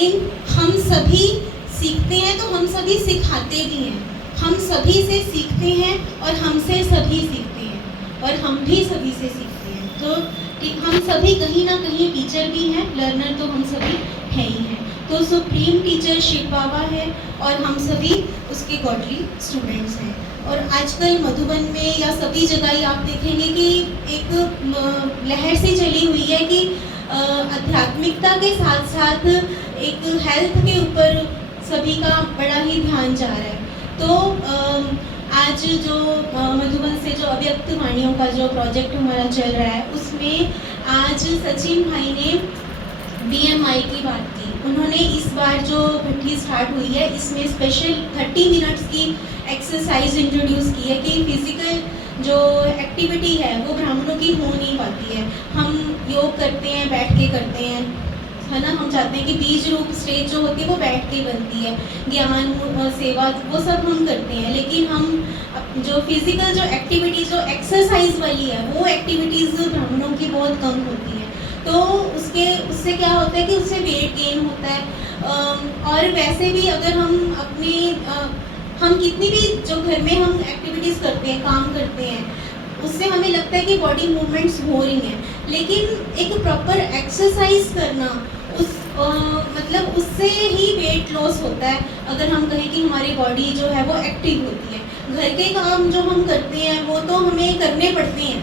इन हम सभी सीखते हैं तो हम सभी सिखाते भी हैं, हम सभी से सीखते हैं और हमसे सभी सीखते हैं और हम भी सभी से सीखते हैं। तो हम सभी कहीं ना कहीं टीचर भी हैं, लर्नर तो हम सभी हैं ही हैं। तो सुप्रीम टीचर शिव बाबा है और हम सभी उसके गॉडली स्टूडेंट्स हैं। और आजकल मधुबन में या सभी जगह ही आप देखेंगे कि एक लहर सी चली हुई है कि आध्यात्मिकता के साथ साथ एक हेल्थ के ऊपर सभी का बड़ा ही ध्यान जा रहा है। तो आज जो मधुबन से जो अव्यक्त वाणियों का जो प्रोजेक्ट हमारा चल रहा है, उसमें आज सचिन भाई ने BMI की बात की। उन्होंने इस बार जो भट्टी स्टार्ट हुई है, इसमें स्पेशल 30 मिनट्स की एक्सरसाइज इंट्रोड्यूस की है कि फिजिकल जो एक्टिविटी है वो ब्राह्मणों की हो नहीं पाती है। हम योग करते हैं, बैठ के करते हैं, है ना। हम चाहते हैं कि बीज रूप स्टेज जो होती है वो बैठ के बनती है, ज्ञान सेवा वो सब हम करते हैं, लेकिन हम जो फिजिकल जो एक्टिविटी जो एक्सरसाइज वाली है वो एक्टिविटीज़ ब्राह्मणों की बहुत कम होती है। तो उससे क्या होता है कि उससे वेट गेन होता है। और वैसे भी अगर हम अपने हम कितनी भी जो घर में हम एक्टिविटीज़ करते हैं, काम करते हैं, उससे हमें लगता है कि बॉडी मूवमेंट्स हो रही हैं, लेकिन एक प्रॉपर एक्सरसाइज करना मतलब उससे ही वेट लॉस होता है। अगर हम कहें कि हमारी बॉडी जो है वो एक्टिव होती है। घर के काम जो हम करते हैं वो तो हमें करने पड़ते हैं,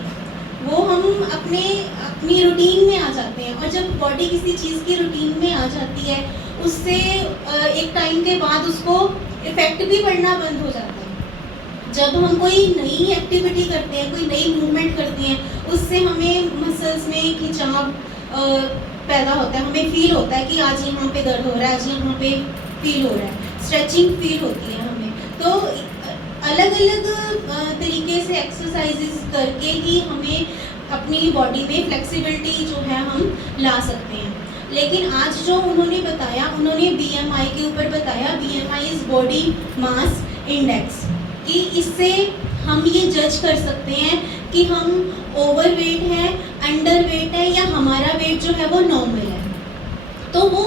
वो हम अपनी रूटीन में आ जाते हैं। और जब बॉडी किसी चीज़ की रूटीन में आ जाती है, उससे एक टाइम के बाद उसको इफेक्ट भी पड़ना बंद हो जाता है। जब हम कोई नई एक्टिविटी करते हैं, कोई नई मूवमेंट करते हैं, उससे हमें मसल्स में खिंचाव पैदा होता है, हमें फील होता है कि आज यहाँ पे दर्द हो रहा है, आज यहाँ पे फील हो रहा है, स्ट्रेचिंग फील होती है हमें। तो अलग अलग तरीके से एक्सरसाइजेस करके ही हमें अपनी बॉडी में फ्लेक्सिबिलिटी जो है हम ला सकते हैं। लेकिन आज जो उन्होंने बताया, उन्होंने BMI के ऊपर बताया, BMI is body mass index, कि इससे हम ये जज कर सकते हैं कि हम ओवरवेट है, अंडरवेट है, या हमारा वेट जो है वो नॉर्मल है। तो वो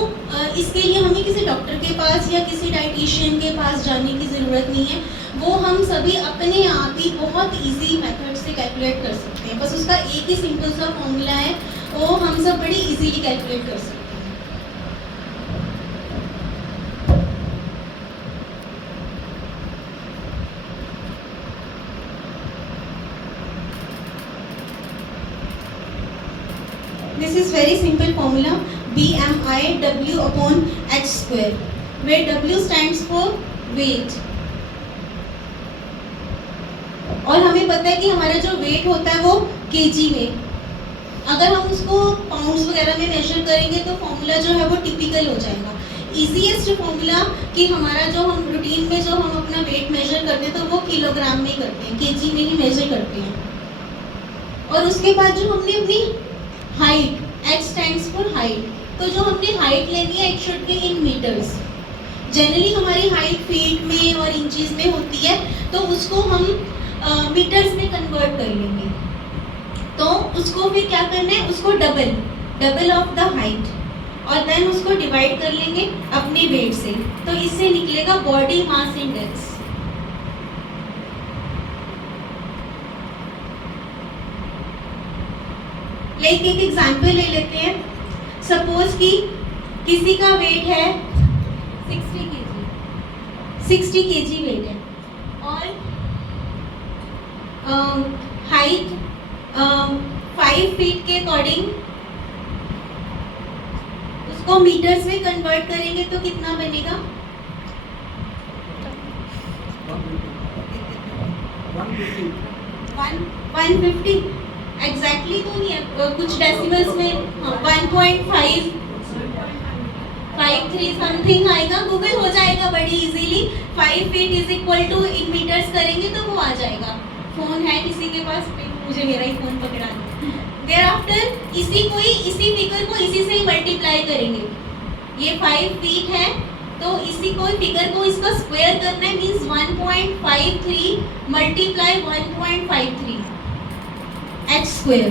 इसके लिए हमें किसी डॉक्टर के पास या किसी डाइटिशियन के पास जाने की ज़रूरत नहीं है। वो हम सभी अपने आप ही बहुत इजी मेथड से कैलकुलेट कर सकते हैं। बस उसका एक ही सिंपल सा फॉर्मूला है, वो हम सब बड़ी इजीली कैलकुलेट कर सकते हैं। This is very simple formula, BMI W upon H square, where W stands for weight। और हमें पता है कि हमारा जो वेट होता है वो केजी में, अगर हम उसको पाउंड्स वगैरह में मेजर करेंगे तो फॉर्मूला जो है वो टिपिकल हो जाएगा। इजीएस्ट फॉर्मूला कि हमारा जो हम रूटीन में जो हम अपना वेट मेजर करते हैं तो वो किलोग्राम में करते हैं, केजी में ही मेजर करते हैं। और उसके बाद जो हमने अपनी height, H stands for height, तो जो हमने हाइट लेनी है it should be in metres. Generally हमारी हाइट फीट में और इंचेस में होती है, तो उसको हम मीटर्स में कन्वर्ट कर लेंगे। तो उसको फिर क्या करना है, उसको डबल ऑफ द हाइट, और देन उसको डिवाइड कर लेंगे अपने वेट से, तो इससे निकलेगा बॉडी मास इंडेक्स। लाइक एक एग्जांपल ले लेते हैं। सपोज कि किसी का वेट है 60 केजी वेट है, और हाइट 5 फीट के अकॉर्डिंग उसको मीटर्स में कन्वर्ट करेंगे तो कितना बनेगा? 150 एग्जैक्टली तो नहीं है, कुछ डेसिमल्स में 1.553 समथिंग आएगा। गूगल हो जाएगा बड़ी easily. 5 feet is equal to in metres करेंगे तो वो आ जाएगा। फोन है किसी के पास? मुझे मेरा ही फोन पकड़ा दो। देयर आफ्टर इसी फिगर को इसी से ही मल्टीप्लाई करेंगे। ये 5 फीट है तो इसी को फिगर को इसका स्क्वायर करना है, मीन्स 1.53 मल्टीप्लाई 1.53 H स्क्वायर।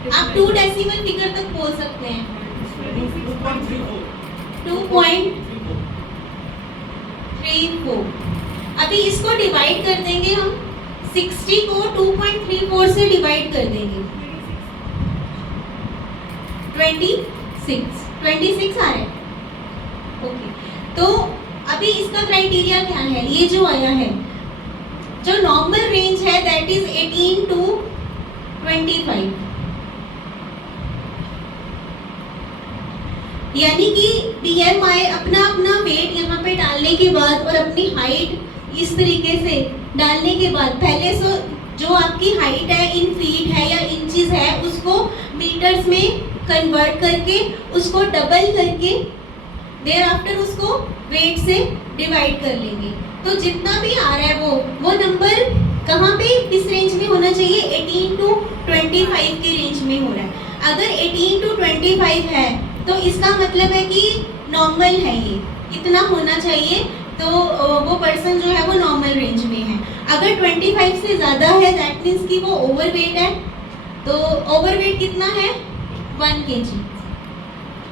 आप 2 डेसिमल फिगर तक बोल सकते हैं। 2.34। अभी इसको डिवाइड कर देंगे हम, 60 को 2.34 से डिवाइड कर देंगे, 26 आ रहा है। ओके, तो अभी इसका क्राइटेरिया क्या है? ये जो आया है, जो नॉर्मल रेंज है दैट इज 18 to 25, यानी कि BMI अपना अपना वेट यहाँ पे डालने के बाद और अपनी हाइट इस तरीके से डालने के बाद, पहले से जो आपकी हाइट है इन फीट है या इंचेस है, उसको मीटर्स में कन्वर्ट करके उसको डबल करके देयर आफ्टर उसको वेट से डिवाइड कर लेंगे। तो जितना भी आ रहा है वो नंबर कहाँ पे इस रेंज में होना चाहिए? 18 to 25 के रेंज में हो रहा है। अगर 18 to 25 है तो इसका मतलब है कि नॉर्मल है, ये इतना होना चाहिए, तो वो पर्सन जो है वो नॉर्मल रेंज में है। अगर 25 से ज़्यादा है दैट मीन्स कि वो ओवरवेट है। तो ओवरवेट कितना है? 1 kg।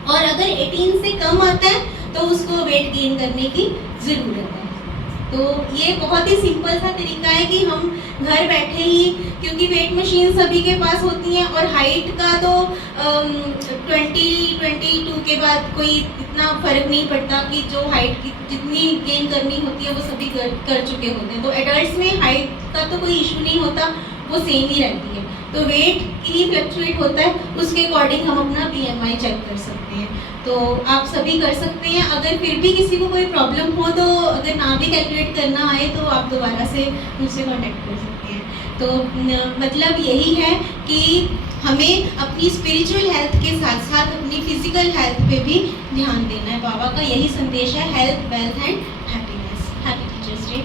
और अगर 18 से कम आता है तो उसको वेट गेन करने की ज़रूरत है। तो ये बहुत ही सिंपल सा तरीका है कि हम घर बैठे ही, क्योंकि वेट मशीन सभी के पास होती हैं और हाइट का तो 22 के बाद कोई इतना फ़र्क नहीं पड़ता कि जो हाइट की जितनी गेन करनी होती है वो सभी कर चुके होते हैं। तो एडल्ट्स में हाइट का तो कोई इशू नहीं होता, वो सेम ही रहती है। तो वेट ही फ्लक्चुएट होता है, उसके अकॉर्डिंग हम अपना BMI चेक कर सकते हैं। तो आप सभी कर सकते हैं। अगर फिर भी किसी को कोई प्रॉब्लम हो तो अगर ना भी कैलकुलेट करना आए तो आप दोबारा से मुझसे कांटेक्ट कर सकते हैं। तो मतलब यही है कि हमें अपनी स्पिरिचुअल हेल्थ के साथ साथ अपनी फिजिकल हेल्थ पे भी ध्यान देना है। बाबा का यही संदेश है, health, wealth and happiness. Happy teachers day.